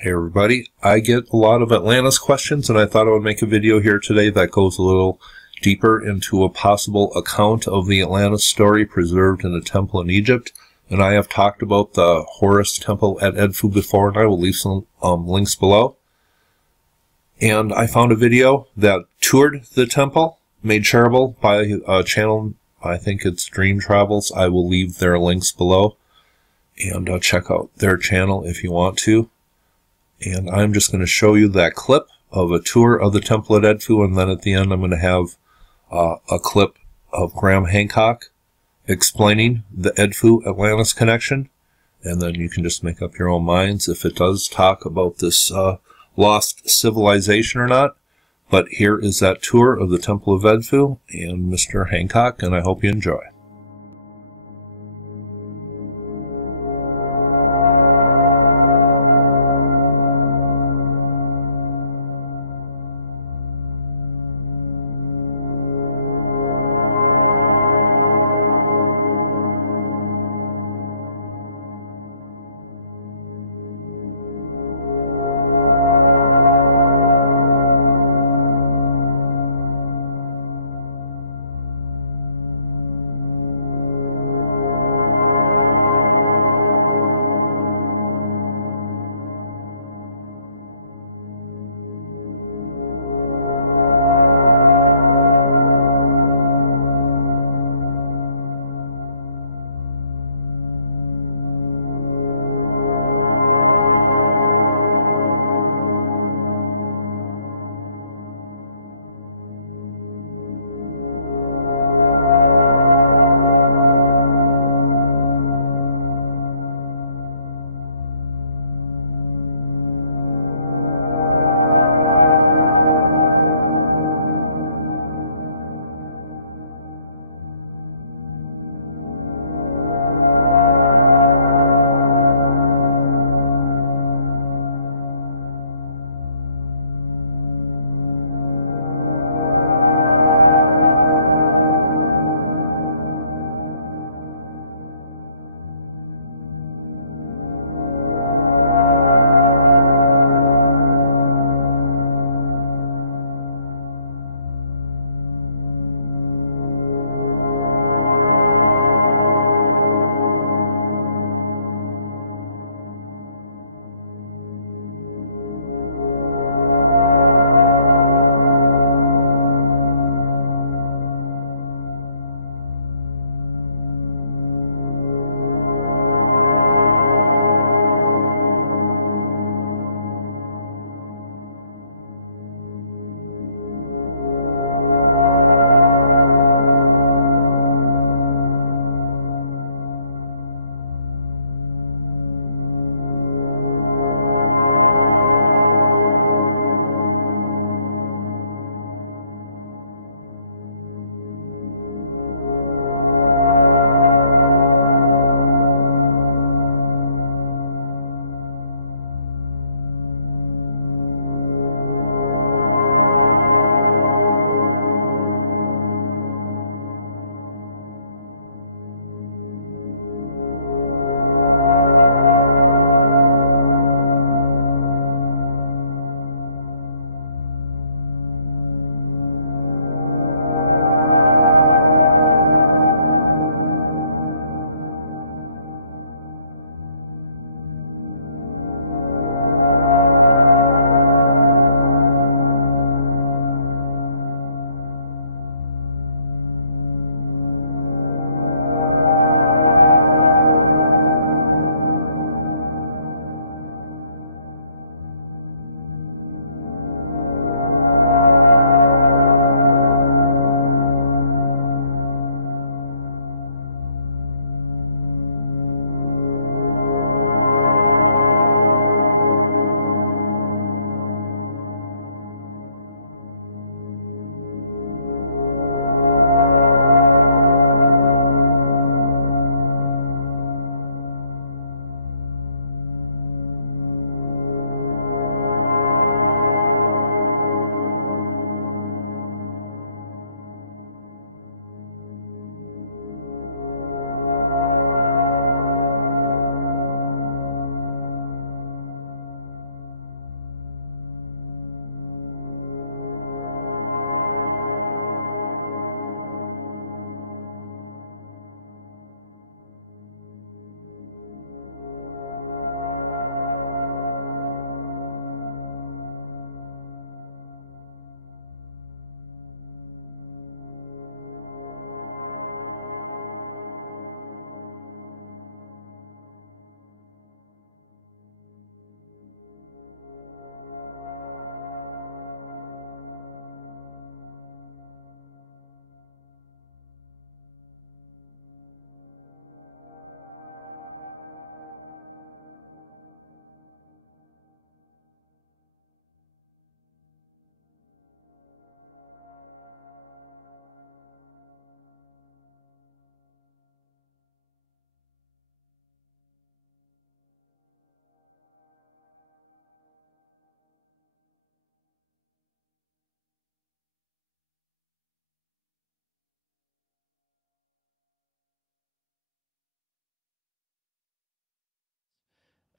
Hey everybody, I get a lot of Atlantis questions and I thought I would make a video here today that goes a little deeper into a possible account of the Atlantis story preserved in a temple in Egypt. And I have talked about the Horus temple at Edfu before, and I will leave some links below. And I found a video that toured the temple, made shareable by a channel, I think it's Dream Travels. I will leave their links below, and check out their channel if you want to. And I'm just going to show you that clip of a tour of the temple at Edfu, and then at the end I'm going to have a clip of Graham Hancock explaining the Edfu Atlantis connection, and then you can just make up your own minds if it does talk about this lost civilization or not. But here is that tour of the Temple of Edfu and Mr. Hancock, and I hope you enjoy.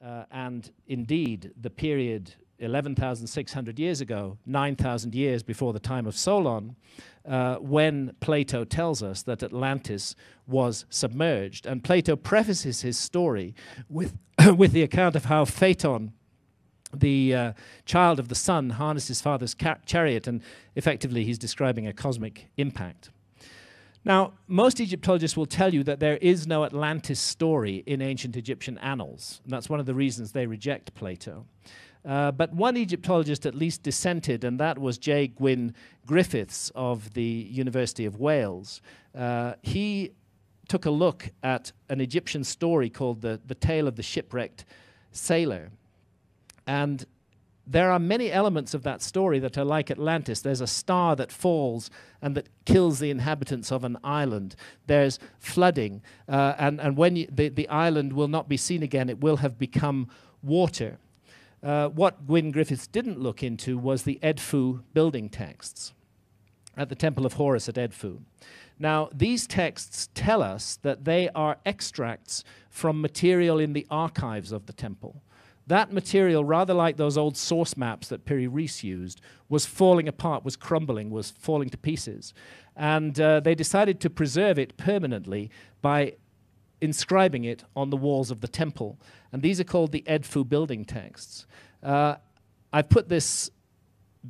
and indeed the period 11,600 years ago, 9,000 years before the time of Solon, when Plato tells us that Atlantis was submerged. And Plato prefaces his story with, with the account of how Phaeton, the child of the sun, harnessed his father's chariot, and effectively he's describing a cosmic impact. Now, most Egyptologists will tell you that there is no Atlantis story in ancient Egyptian annals, and that's one of the reasons they reject Plato. But one Egyptologist at least dissented, and that was J. Gwyn Griffiths of the University of Wales. He took a look at an Egyptian story called the Tale of the Shipwrecked Sailor. And there are many elements of that story that are like Atlantis. There's a star that falls and that kills the inhabitants of an island. There's flooding, and when the island will not be seen again, it will have become water. What Gwyn Griffiths didn't look into was the Edfu building texts at the Temple of Horus at Edfu. Now, these texts tell us that they are extracts from material in the archives of the temple. That material, rather like those old source maps that Piri Reis used, was falling apart, was crumbling, was falling to pieces. And they decided to preserve it permanently by inscribing it on the walls of the temple. And these are called the Edfu building texts. I've put this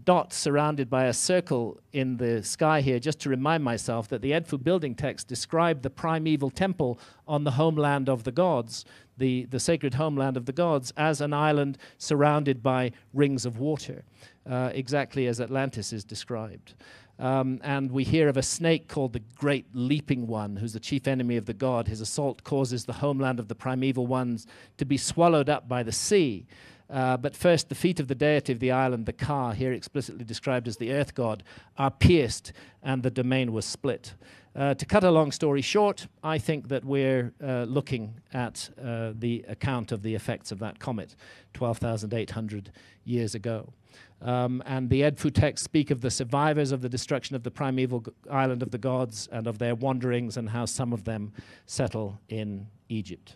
dot surrounded by a circle in the sky here just to remind myself that the Edfu building text described the primeval temple on the homeland of the gods, the sacred homeland of the gods, as an island surrounded by rings of water, exactly as Atlantis is described. And we hear of a snake called the Great Leaping One, who's the chief enemy of the god. His assault causes the homeland of the primeval ones to be swallowed up by the sea. But first, the feet of the deity of the island, the Ka, here explicitly described as the earth god, are pierced, and the domain was split. To cut a long story short, I think that we're looking at the account of the effects of that comet 12,800 years ago. And the Edfu texts speak of the survivors of the destruction of the primeval island of the gods and of their wanderings and how some of them settle in Egypt.